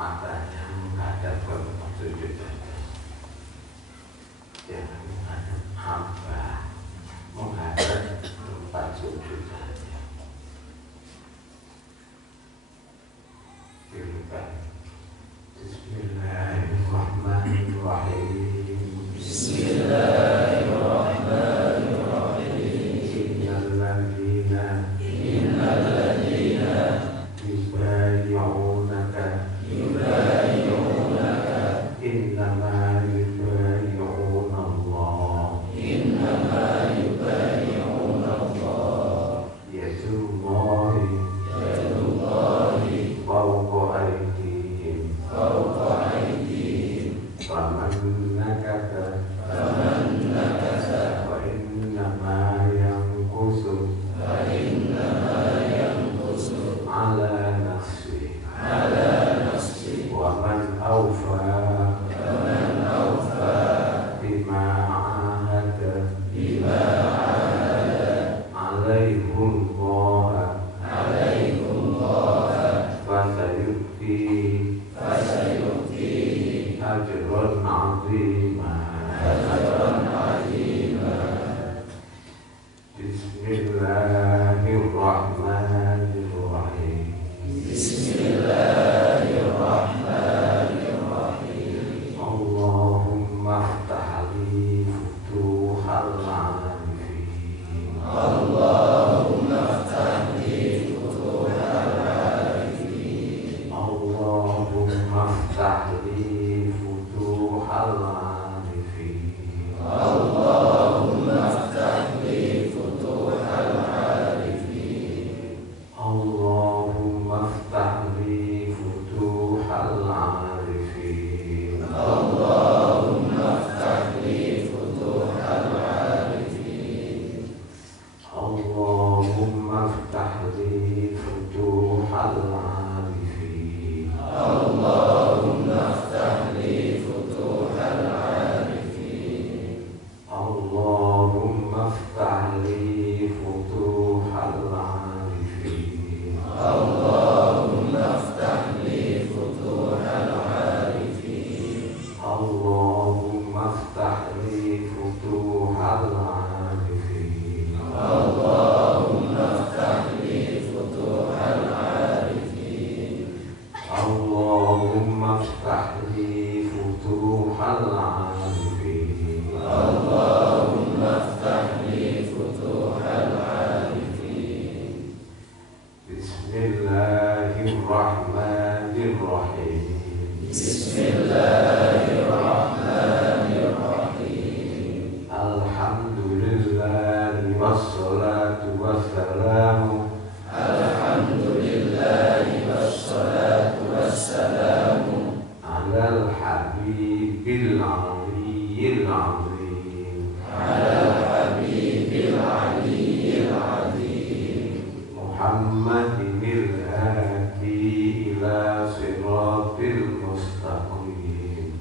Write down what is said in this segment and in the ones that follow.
matanya menghadap ke sujud saja. Jangan menghadap hamba, menghadap tempat sujud saja. Bismillahirrahmanirrahim. Bismillahirrahmanirrahim. Innalladzina yubayyi'unaka innama yubayyi'una Allah. Yadullahi fawqa aydihim. Faman nakasa fa innama yanqusu ala nafsihi. Wa man awfa bima ahada alaihullah fasayu'tihi ajran 'azima. Bismillahirrahmanirrahim. Allahumma aftah li futuhal arifin. Allahumma aftah li futuhal arifin. Allahumma aftah li futuhal arifin. Allahumma aftah li futuhal arifin. Allahumma aftah li futuhal arifin. Allahumma aftah li futuhal arifin. Allahumma aftah li futuhal arifin. Bismillahirrahmanirrahim. Alhamdulillahi wassalatu wassalamu alal habibil aliyyil azim. Muhammadinil hadi ila siratil mustaqim.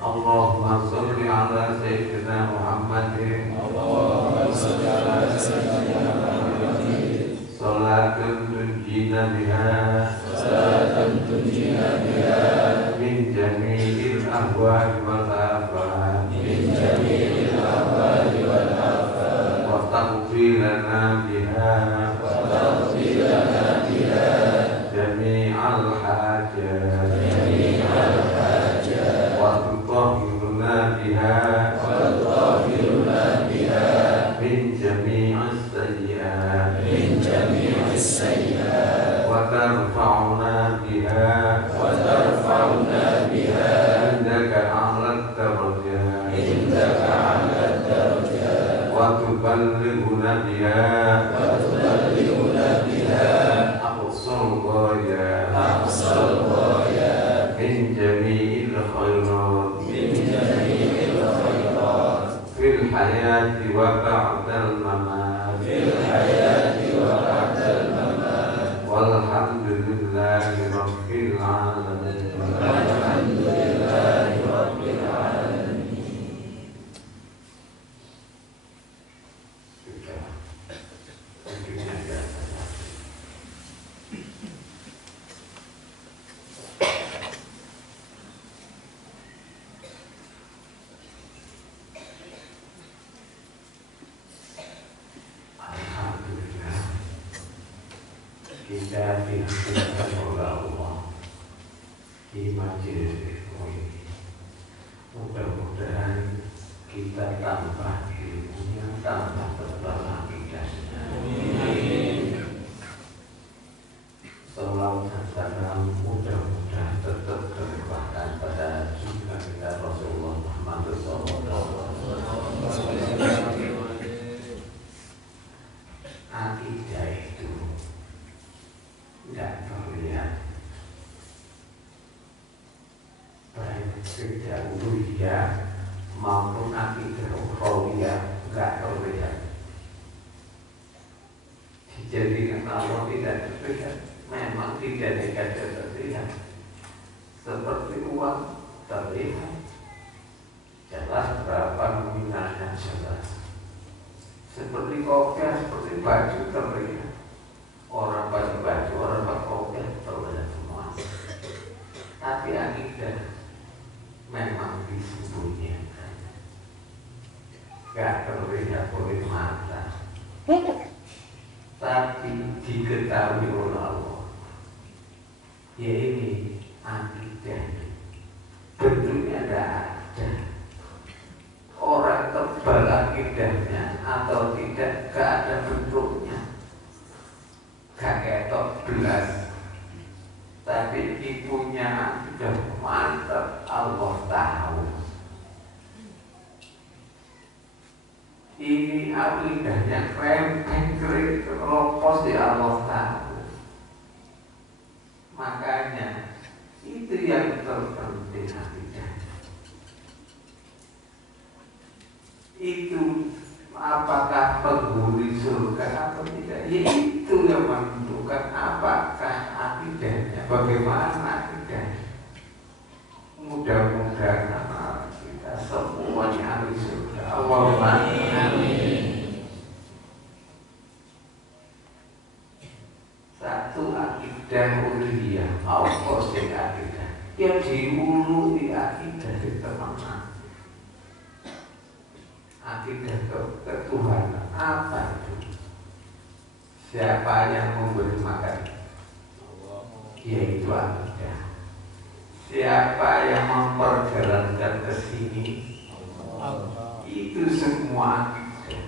Allahumma sholli ala sayyidina Muhammadin. Allahumma sholli ala sayyidina Muhammadin. Salatun tunjina biha min jami'il ahwali wal afat. Wa taghfirana biha jami'al hajat. وتطهرنا بها من جميع السيئات وترفعنا بها عندك أعلى الدرجات وتبلغنا بها أقصى الغايات من جميع الخيرات في الحياة وبعد الممات والحمد لله رب العالمين. Kita dihadirkan oleh Allah di majelis ini. Mudah-mudahan kita tambah ilmunya, tambah tebal akidahnya. Salawat dan salam mudah-mudahan tetap terlimpahkan pada junjungan kita Rasulullah Muhammad SAW. Akidah itu tidak terlihat, baik akidah uluhiyah maupun akidah ukhrawiyah tidak terlihat. Dijadikan Allah tidak terlihat, memang tidak terlihat. Seperti uang terlihat, jelas berapa nominalnya jelas. Seperti kopiah, seperti baju terlihat. Orang pakai baju, orang pakai kopiah terlihat semua. Tapi akidah memang disembunyikan, gak terlihat oleh mata, tapi diketahui oleh Allah. Ya ini akidah, bentuknya tidak ada. Orang tebal akidahnya atau tidak, gak ada bentuknya, gak ketok belas. Tapi ibunya sudah mantap, Allah tahu. Ini akidahnya krempeng-krempeng keropos di Allah tahu. Makanya itu yang terpenting akidah. Itu apakah penghuni surga atau tidak, ya itu yang menentukan apa bagaimana kita mudah-mudahan kita semuanya ahli surga. Allahumma amin. Satu akidah uluhiyah, Allah sing akidah yang diulu di akidah ditemukan. Akidah ketuhanan apa itu? Siapa yang memberi makan? Yaitu akidah. Siapa yang memperjalankan ke sini? Itu semua akidah.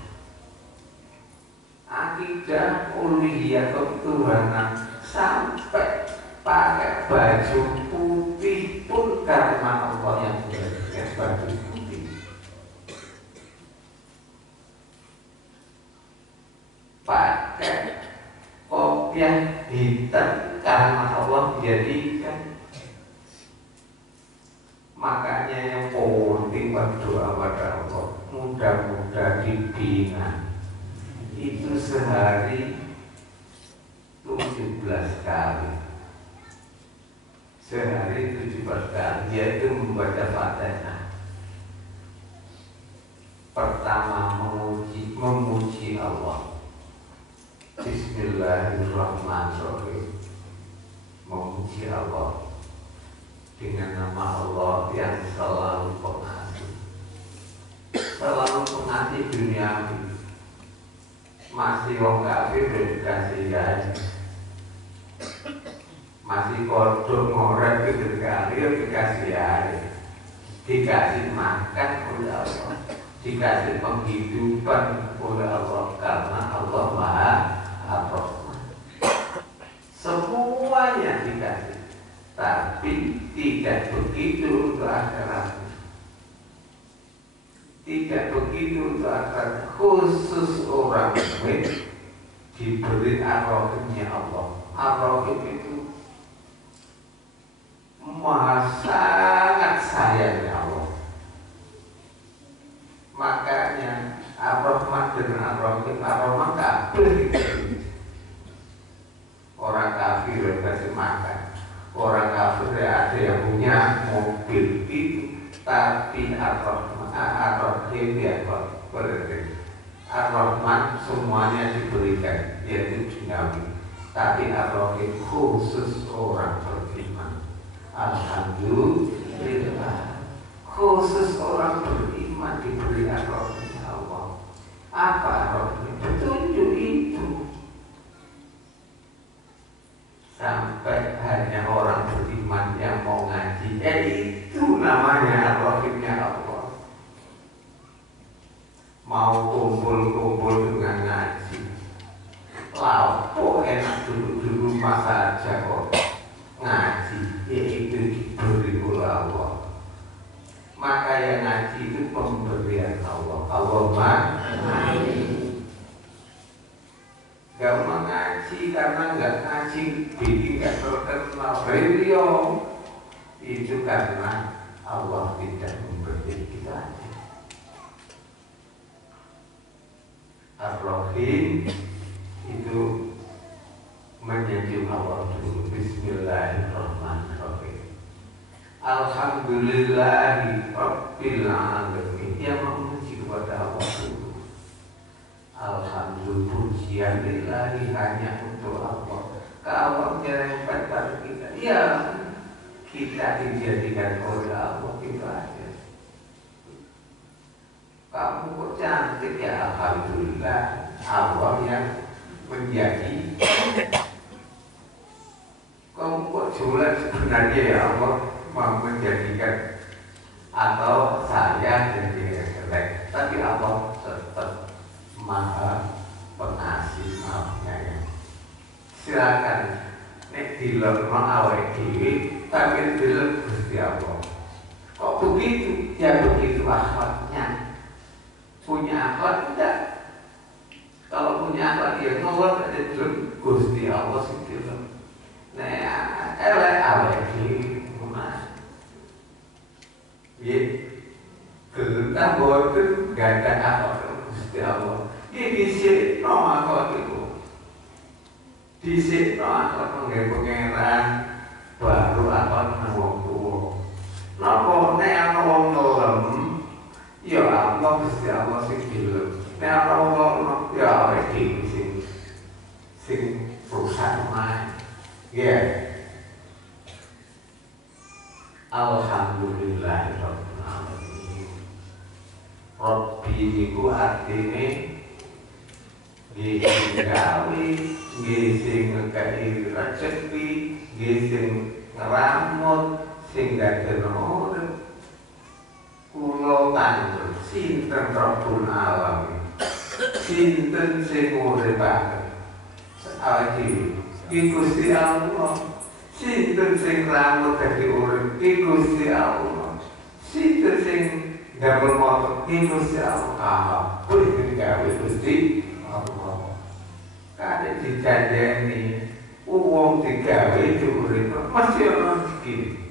Akidah uluhiyah ketuhanan sampai pakai baju putih pun karena Allah yang memberikan baju putih. Pakai kopiah hitam karena Allah menjadikan. Makanya yang penting berdoa pada Allah, mudah-mudahan dibina itu sehari 17 kali. Sehari 17 kali, yaitu membaca Fatihah. Pertama memuji Allah. Bismillahirrahmanirrahim. Memuji Allah dengan nama Allah yang selalu pengasih. Selalu pengasih dunia ini. Masih wong kafir dikasih gaji. Masih kodok ngorek dikasih air. Dikasih makan oleh Allah. Dikasih penghidupan oleh Allah karena Allah Maha Ar-Rahman. Semuanya dikasih, tapi tidak begitu untuk akhirat. Tidak begitu untuk akhirat. Khusus orang mukmin diberi ar-rahimnya Allah. Ar-rahim itu maha sangat sayangnya Allah. Makanya Ar-Rahman dengan Ar-Rahim, Ar-Rahman kabeh orang kafir dikasih makan, orang kafir ada yang punya mobil itu, tapi Ar-Rahim ya berarti Ar-Rahman semuanya diberikan, yaitu duniawi, tapi Ar-Rahim khusus orang beriman. Alhamdulillah, khusus orang beriman diberi Ar-Rahimnya Allah. Apa Ar-Rahim? Petunjuk itu. Sampai hanya orang beriman yang mau ngaji, itu namanya Ar-Rahimnya Allah. Mau kumpul-kumpul dengan ngaji, lapo enak duduk di rumah saja kok ngaji, yaitu diberi oleh Allah. Maka yang ngaji itu pemberian Allah. Allahumma amin. Gak mau ngaji karena gak ngaji bikin gak terkenal beliau, itu karena Allah tidak memberi kita. Ar-Rahim itu menyanjung Allah dulu. Bismillahirrahmanirrahim. Alhamdulillahi Rabbil Alamin. Dia memuji kepada Allah dulu. Alhamdulillah, pujian lillahi hanya untuk Allah. Kalau nyerempet pada kita, ya kita dijadikan oleh Allah, kita aja. Kamu kok cantik ya, alhamdulillah Allah yang menjadi. Kamu kok jualan sebenarnya ya Allah mau menjadikan, atau saya jadi jelek, tapi Allah tetap Maha Pengasih, Maha Penyayang. Silakan nek dilokno awake dhewe, tapi dilok Gusti Allah. Kok begitu? Ya begitu akhlaknya. Punya akhlak tidak? Kalau punya akhlak ya ngawal aja dulu Gusti Allah sing dilok. Nah, elek awake dhewe mana? Ye, gelem boten gak ada akhlak Gusti Allah. Ini disikno akhlak itu. Disikno akhlak pengen-pengenan, baru apa wong tuwa. Napa nek ana wong ngelem ya Allah Gusti Allah sing dilem. Nek ana wong ya iki sing rusak main. Ya. Alhamdulillahirabbil alamin. Rabbi niku artine nggih gawe, nggih sing ngekei rezeki, nggih sing ngramut, sing dadekno urip. Kula tandur sinten Rabbul Alamin. Sinten sing uripaken. Awake dhewe Gusti Allah. Sinten sing ngramut dadi urip Gusti Allah. Sinten sing damel moto Gusti Allah. Kuwi digawe Gusti Allah. Kade dijanjeni wong digawe urip mesti ana rezeki.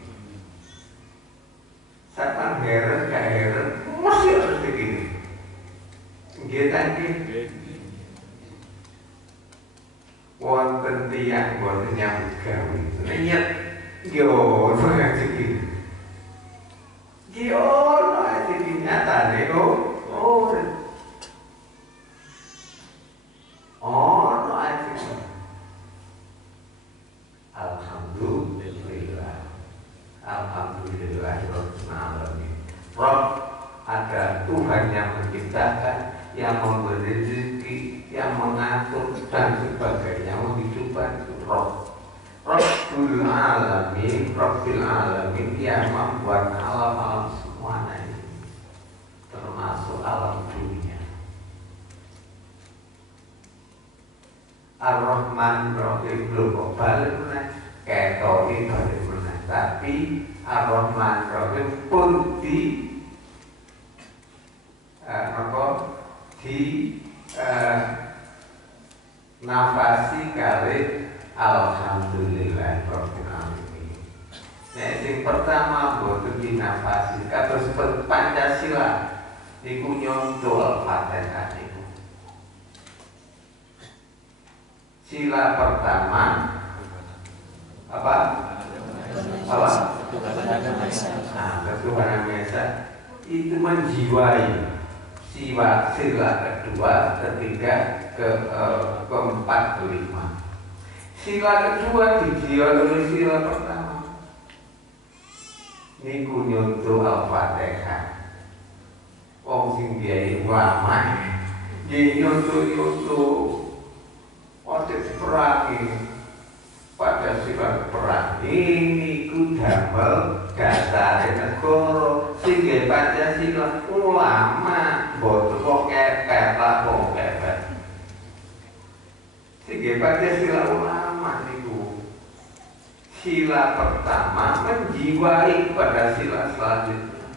Sampai heran gak heran mesti ana rezeki. Nggih ta nggih. Wonten tiyang boten nyambut gawe. Niat nggih ono rezeki. Nggih ono rezeki nyatane kok. Ono rezeki. Alhamdulillah. Alhamdulillah alamin. Rob ada Tuhan yang menciptakan, yang memberi rezeki, yang mengatur dan sebagainya kehidupan Rob. Rabbul alamin, Rabbil alamin yang membuat alam-alam semuanya ini, termasuk alam dunia. Ar-Rahman Rahim belum kok balik meneh, ketoni balik meneh, tapi Ar-Rahman Rahim pun di nafasi kali alhamdulillah rabbil alamin. Nek sing pertama boten dinafasi kados Pancasila niku nyontoh Al-Fatihah niku. Sila pertama apa? Ketuhanan Esa itu menjiwai. Sila kedua, ketiga, keempat, kelima. Sila kedua dijiwai oleh sila pertama. Niku nyontoh Al-Fatihah. Wong sing biayai ulama, dia nyontoh ojo perangi. Pada sila perang ini ku damel dasare negara sing Pancasila ulama boten kok kepet lah kok kepet sing Pancasila ulama niku sila pertama menjiwai pada sila selanjutnya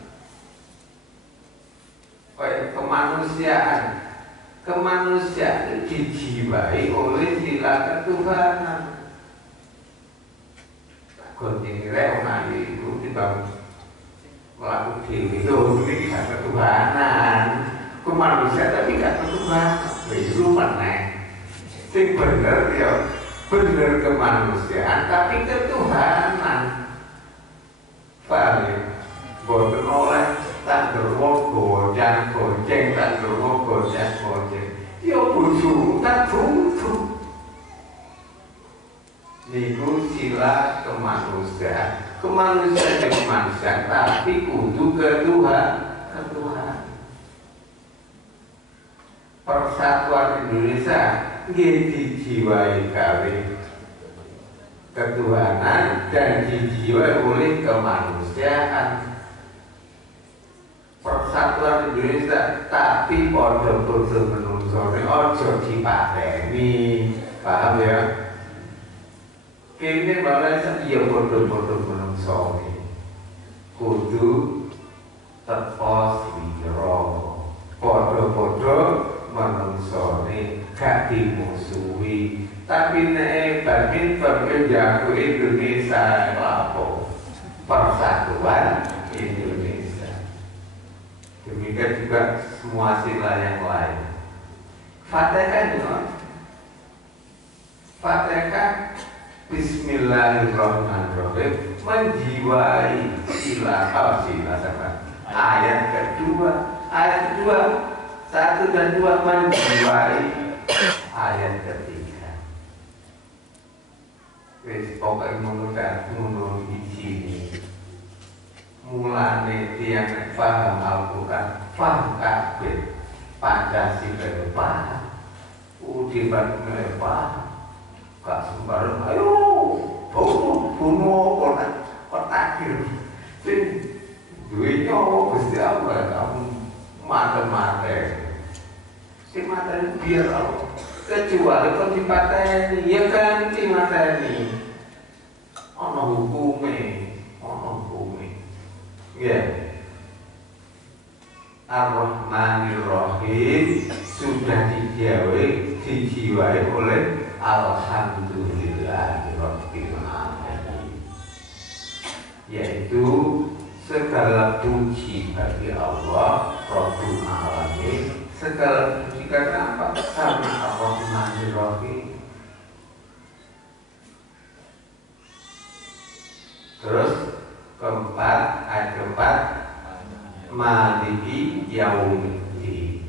kayak kemanusiaan dijiwai oleh sila ketuhanan. Gunting reona itu dibangun melakukan dewi ini gak ketuhanan ke manusia tapi gak ketuhanan itu mana sing bener ya bener kemanusiaan tapi ketuhanan paham ya boten oleh tak gerwok gojeng tak gerwok gojeng ya butuh tak butuh niku sila kemanusiaan tapi kudu ketuhanan. Persatuan Indonesia nggih dijiwai kali ketuhanan dan dijiwai oleh kemanusiaan. Persatuan Indonesia tapi padha-padha menungsone aja dipateni. Paham ya? Kene balai iya bodoh-bodoh menungsoni kudu tepos wiro bodoh-bodoh menungsoni gak dimusuhi tapi nek badminton jago Indonesia lapo persatuan Indonesia demikian juga semua sila yang lain. Fatihah Bismillahirrahmanirrahim menjiwai sila sama. Ayat kedua 1 dan 2 menjiwai ayat ketiga. Wis pokoknya menurut ini mulane tiang paham Al-Quran paham kabeh Pancasila paham udibat paham gak sembarang ayo bunuh kotakir sing duitnya Gusti Allah kamu mate-mate si materi biar Allah kecuali kau dipateni ya ganti materi ono hukume ya Ar-Rahmanir-Rahim sudah dijiwai oleh Alhamdulillahirabbil alamin, yaitu segala puji bagi Allah Rabbul Alamin. Segala puji karena apa? Karena Ar-Rahmanir-Rahim. Terus ayat keempat Maliki Yaumiddin.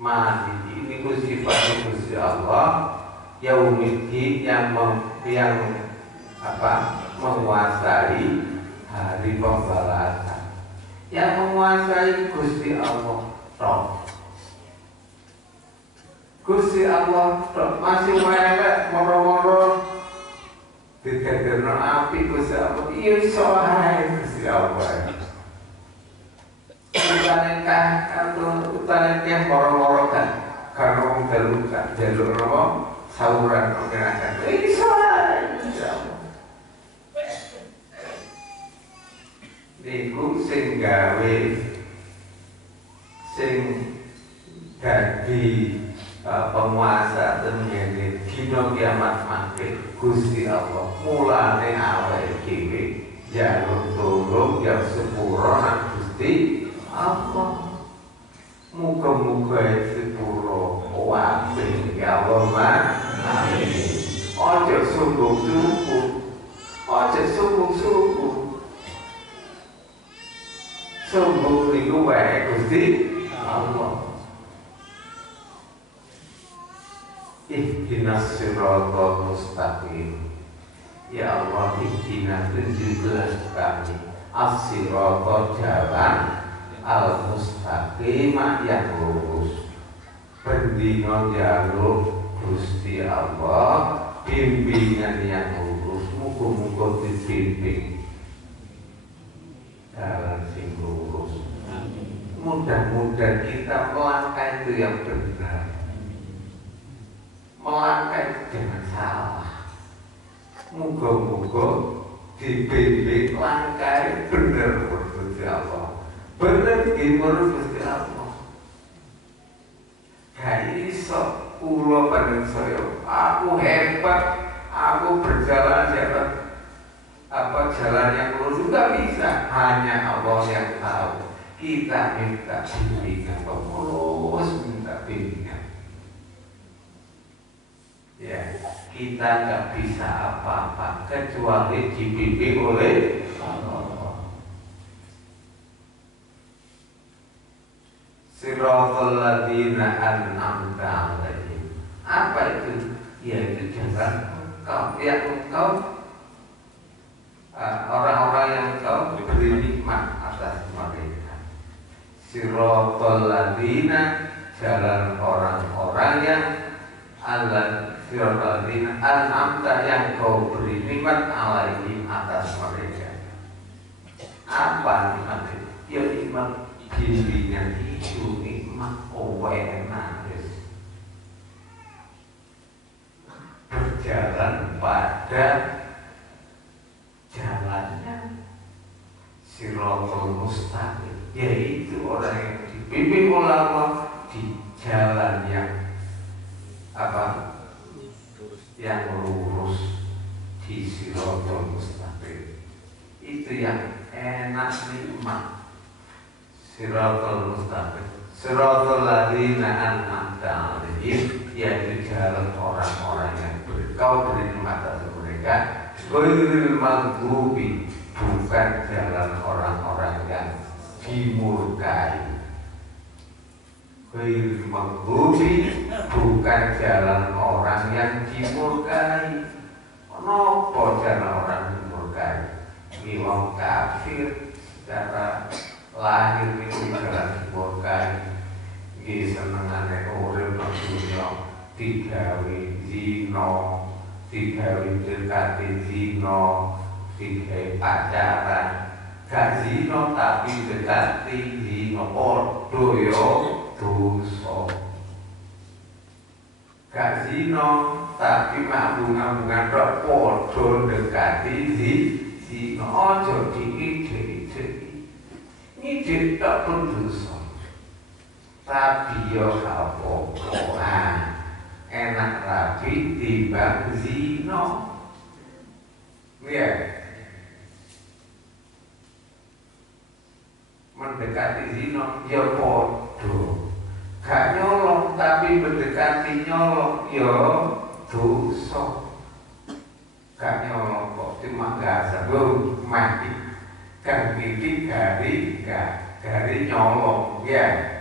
Maliki ini sifat Gusti Allah. Yaumiddin yang menguasai hari pembalasan, yang menguasai Gusti Allah tok. Gusti Allah tok masih melek moro-moro digegerno api Gusti Allah. Iya iso ae Gusti Allah. Utane kah moro-moro kan karo wong jalur apa sauran kira-kira. Iso ae Gusti Allah. Niku sing gawe sing dadi penguasa tengene dina kiamat mangke Gusti Allah. Mulane awake dhewe jaluk tulung ya sepuro nang Gusti Allah. Muga-muga sepuro wae ya Allah. Amin. Ojo sungguh-sungguh. Ojo sungguh-sungguh. Sungguh niku wae Gusti Allah. Ihdinas siratal mustaqim. Ya Allah, ihdinas tunjuklah kami as-siratal jalan al-mustaqim yang lurus. Bendino jaluk Gusti Allah bimbingan yang lurus. Muga-muga dibimbing jalan sing lurus. Mudah-mudahan kita melangkah itu yang benar. Melangkah jangan salah. Muga-muga dibimbing langkah bener Gusti Allah. Bener menurut Gusti Allah. Gak iso kula panjenengan saya. Aku hebat. Aku berjalan jalan yang lurus juga bisa. Hanya Allah yang tahu. Kita minta bimbingan, terus minta bimbingan. Ya, kita nggak bisa apa-apa kecuali dibimbing oleh Allah. Siratal ladzina an'amta 'alaihim. Apa itu? Yaitu jalan engkau orang-orang yang engkau beri nikmat atas mereka. Siratal ladzina, jalan orang-orang yang siratal ladzina an'amta, yang kau beri nikmat 'alaihim atas mereka. Apa nikmat itu? Ya nikmat bimbingan itu, nikmat enak. Berjalan pada jalannya siratal mustaqim, yaitu orang yang dibimbing oleh Allah di jalan yang yang lurus, di siratal mustaqim. Itu yang enak, nikmat. Siratal mustaqim, siratal ladzina an'amta 'alaihim, yaitu jalan orang-orang yang beriman. kau beri mata mereka ghairil maghdubi, bukan jalan orang-orang yang dimurkai. Ghairil maghdubi, bukan jalan orang yang dimurkai. Nopo jalan orang dimurkai? Ini wong kafir secara lahir itu jalan dimurkai. Ini senengane urip nang dunya digawe zina, digawe dekati zina, digawe pacaran. Gak zina tapi dekati zina, padha yo dosa. Gak zina tapi mambung-mambungan tok padha dekati zina. Aja diide-ide. Ngide tok dosa. Tapi yo apa-apa. Enak rapi timbang zina. Ya. Mendekati zina ya padha. Gak nyolong tapi mendekati nyolong ya dosa. Gak nyolong kok cuma gak sebelum mati. Kan iki gari nyolong ya.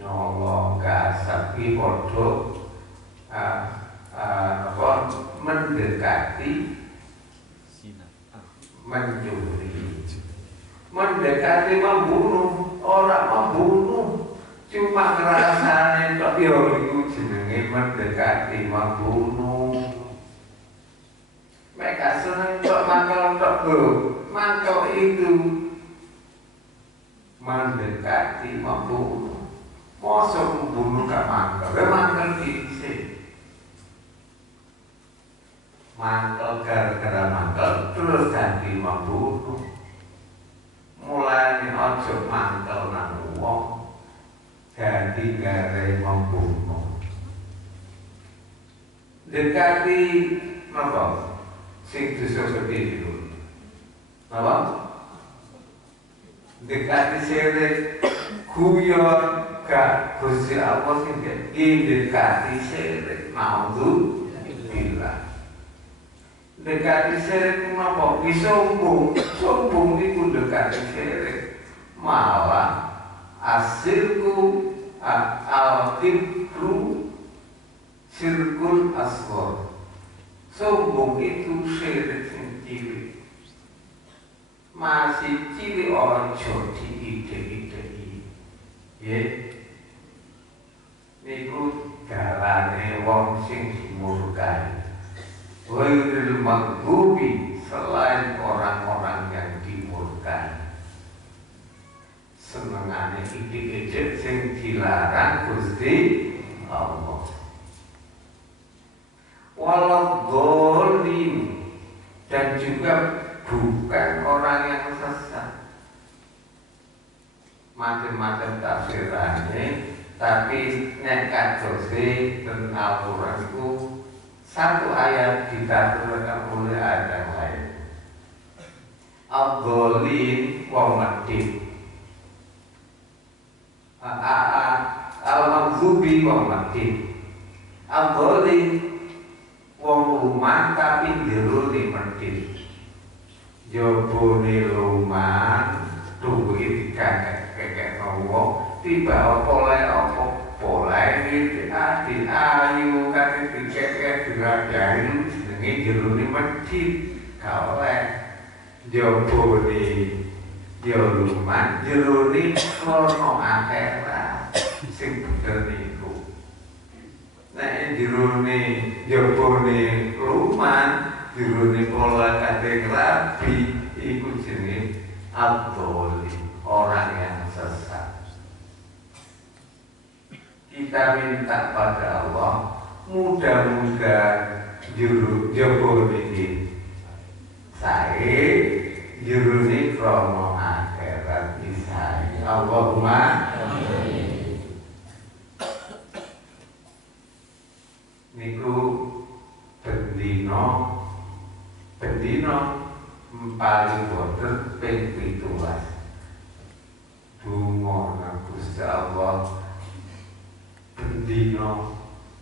Nyolong gak sapi padha mendekati mencuri, mendekati membunuh, orang membunuh cuma ngerasane tok yo iku jenenge mendekati membunuh. Mereka seneng tok mangkel tok mangkel itu mendekati membunuh. Masa membunuh gak mangkel, mangkel dhisik. Mangkel gara-gara mangkel terus ganti membunuh. Mulai aja mangkel nang wong, ganti gare membunuh. Dekati napa? Sing dosa gedhe itu. Napa? Dekati sirik, guyon, gak Gusti Allah sing dekati sirik, naudzubillah. Dekati sirik napa? Sombong iku dekati sirik. Malah asirku al-kibru sirkul asghar. Sombong itu sirik sing cilik. Masih cilik aja diide-idei. Nggih. Niku dalane wong sing dimurkai. Ghairil maghdubi, selain orang-orang yang dimurkai. Senengane ide-ide sing dilarang Gusti Allah. Waladhdallin, dan juga bukan orang yang sesat. Macam-macam tafsirannya, tapi nek kadose ten Al-Qur'an itu satu ayat ditafsirkan oleh ayat yang lain. Al-Dhalin wong medhit, Al-Maghdubi wong medhit, Al-Dhalin wong luman tapi jerone medhit. Jobone luman duwe dikakek wong tiba oleh apa boleh iki ati ayu kate dikekek diradahi jenenge jerone medhit gak oleh. Jobone yo luman jerone krono akhirat sing bener niku. Nek jerone jobone luman jerone pola kate rabi iku jenenge Abdul, orang yang sesat. Kita minta pada Allah, mudah-mudahan jero niki sae jerone krono akhirat isae. Allahumma amin. Niku bendina paling boten ping 17. Donga nang Gusti Allah bendina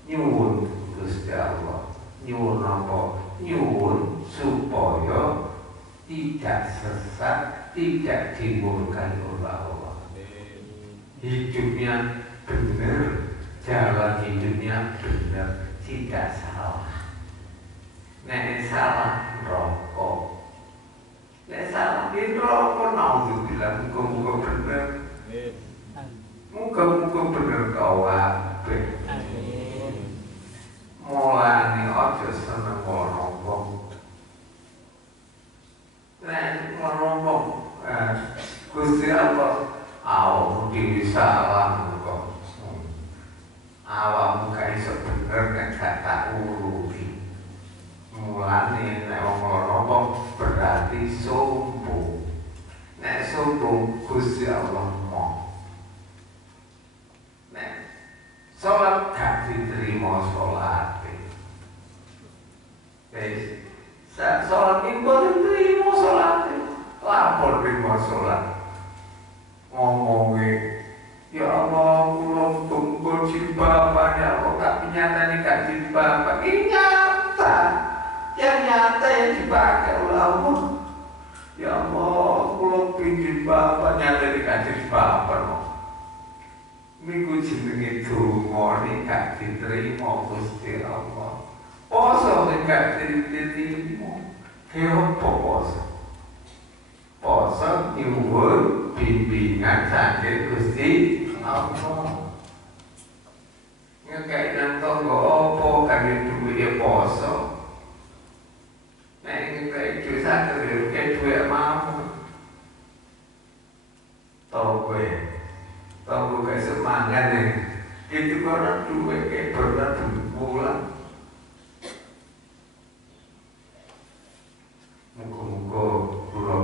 nyuwun Gusti Allah Nyuwun apa? Nyuwun supaya tidak sesat, tidak dimurkai oleh Allah. Hidupnya benar, jalan hidupnya benar, tidak salah. Nek salah rokok, nek salah di rokok, naudzubillah, muka-muka benar, muka-muka benar kabeh. Mulane aja seneng ngomong. Nek ngomong, Gusti Allah, awakmu dhewe salah kok. Awakmu gak iso bener nek gak tak uruti. Mulane nek wong ngomong berarti sombong. Nek sombong Gusti Allah mau. Nek salat gak diterima salate. Wis salat iki boten diterima salate. Lapor terima salat. Ngomongnya, ya Allah, kula tunggu jilbaban, ya Allah, tapi nyatanya gak jilbaban. Ini nyata, yang nyata yang dipakai oleh Allah. Ya Allah, kula pingin jilbaban, nyatanya gak jilbaban. Minggu jenenge donga ini gak diterima Gusti Allah. Poso gak diterima. Kaya apa poso? Poso nyuwun bimbingan saking Gusti Allah. Ngekei nang tangga apa kangge duwe poso. Nek ngekei duwe sak ngekei duwe mampu. Towe. Towe gak semangat nih. Itu orang duwe kayak berat bulan. Muga-muga kula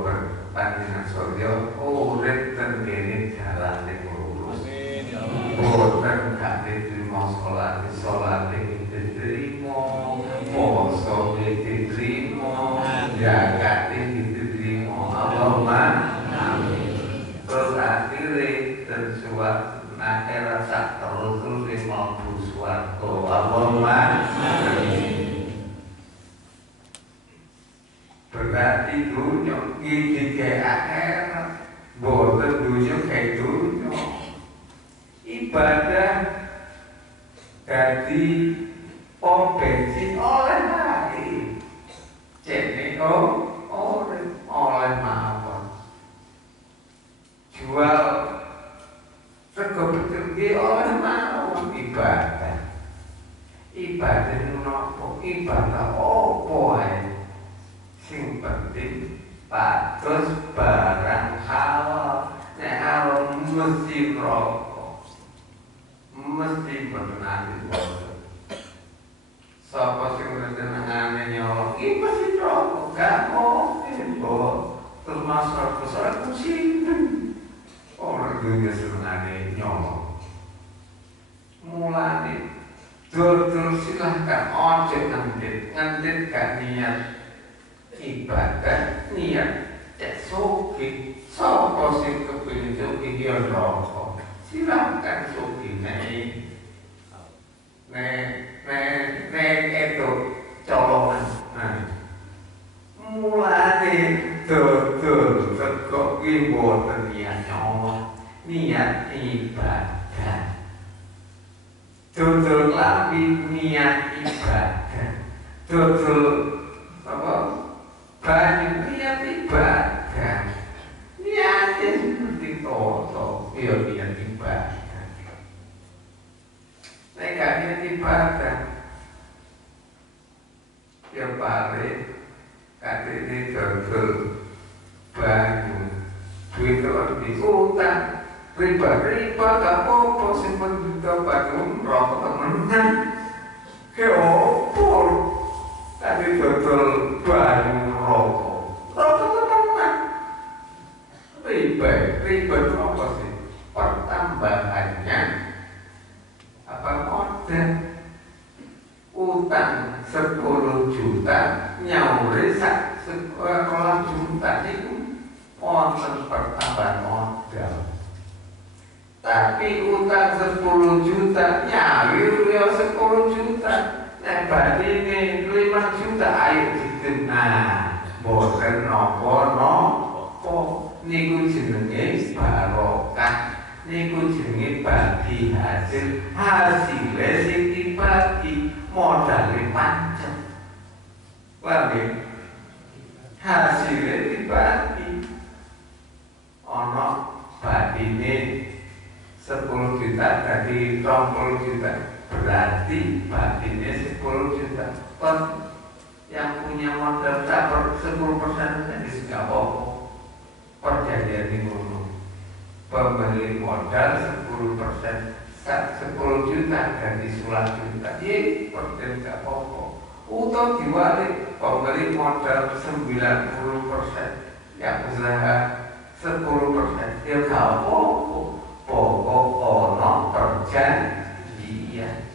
panjenengan sedaya urip ten kene jalan sing lurus. Boten gak diterima salat diterima, poso diterima, zakat diterima. Allahumma amin. Terus akhire tersuat akhirat sak terus mampu swarga. Allahumma amin. Berarti dunia ini kayak akhirat, boten dunia kayak dunia. Ibadah jadi pom bensin oleh hari, jadi oleh mawon. Jual sego betergi oleh mawon ibadah. Ibadah nopo? Ibadah opo ae? Sing penting pados barang halal. Nek halal mesti rokok, mesti mengenali boten. Sapa sing senengane nyolong, iki mesti rokok, gak mungkin kok. Termasuk kesalahan sinten. Orang dunia senengane nyolong. Mulane dur silahkan ojo ngendit gak niat ibadah niat cek sogi. Sapa sing kepengin sogi ya rokok, silahkan sogi nek itu colongan. Mulane dodol sego iki boten niat nyolong, niat ibadah. Dodol lambi niat ibadah. Dodol apa? Banyak niat ibadah. Niatnya seperti toto, ya niat ibadah. Nek gak niat ibadah, ya balik katene dodol banyu, duit lebih utang, riba gak apa-apa, sing penting banyu rokok temenan. Ke opo? Tadi dodol banyu rokok temenan. Riba itu apa sih? Pertambahannya apa modal? Utang 10 juta nyauri sekolah juta itu wonten pertambahan modal. Tapi utang 10 juta nyawi ya 10 juta. ini 5 juta ayo ditenang boten nopo niku jenenge barokah niku jenenge bagi hasilnya sing dibagi modalnya pancet paham ya? Hasilnya dibagi ono badine 10 juta dari 20 juta berarti badine 10 juta kon yang punya modal 10% jadi nggak apa-apa perjanjian ini ngono pembeli modal 10% 10 juta dari 10 juta perjanjian nggak apa-apa utang diwalik pembeli modal 90% yang usaha 10% ya nggak apa-apa pokok ono perjanjian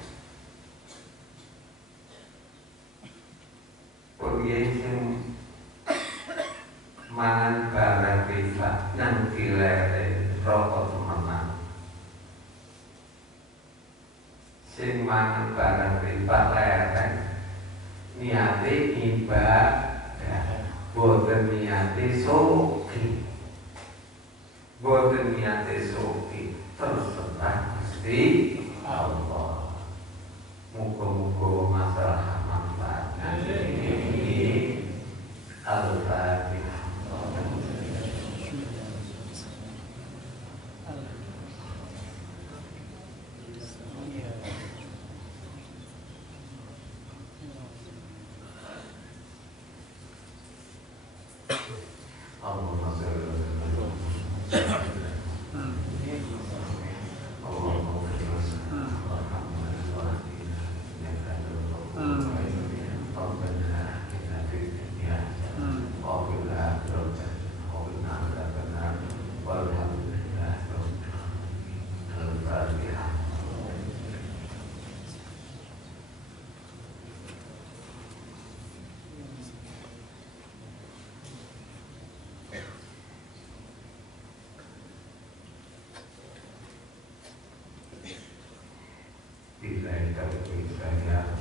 Pengyesin mangan barang riba nang dilere rokok temenan sing mangan barang riba lereng niate ibadah boten niate soki boten niate soki terserah Gusti Allah muga-muga masalah manfaat ini Al-Fatihah. Allahumma shalli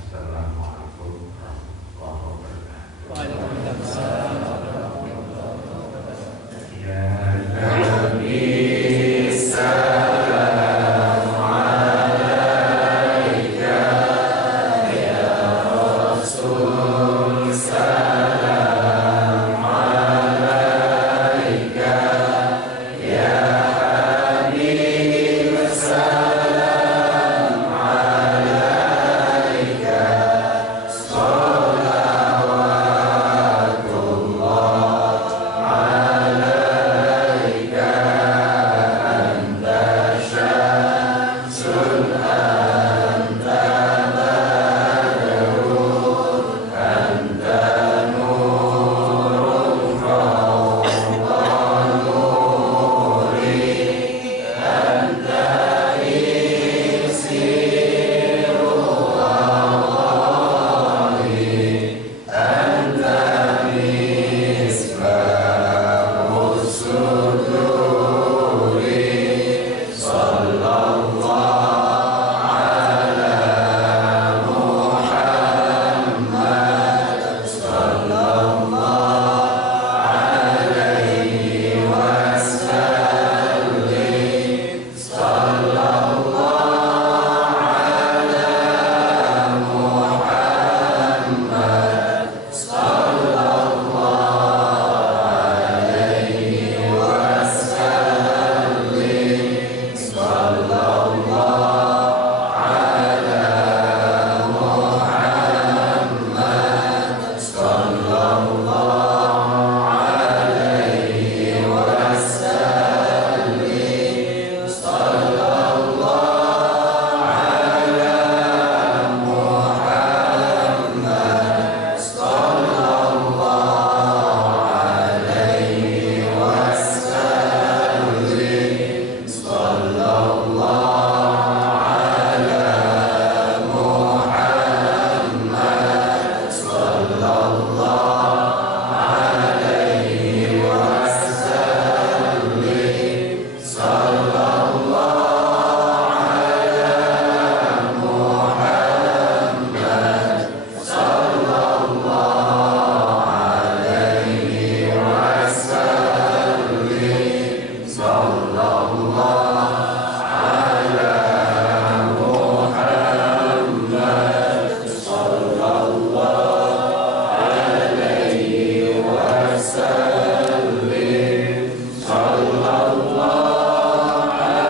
Assalamualaikum warahmatullahi wabarakatuh. Ya Nabi salam alaika ya Rasul salam alaika ya Habib salam alaika Allah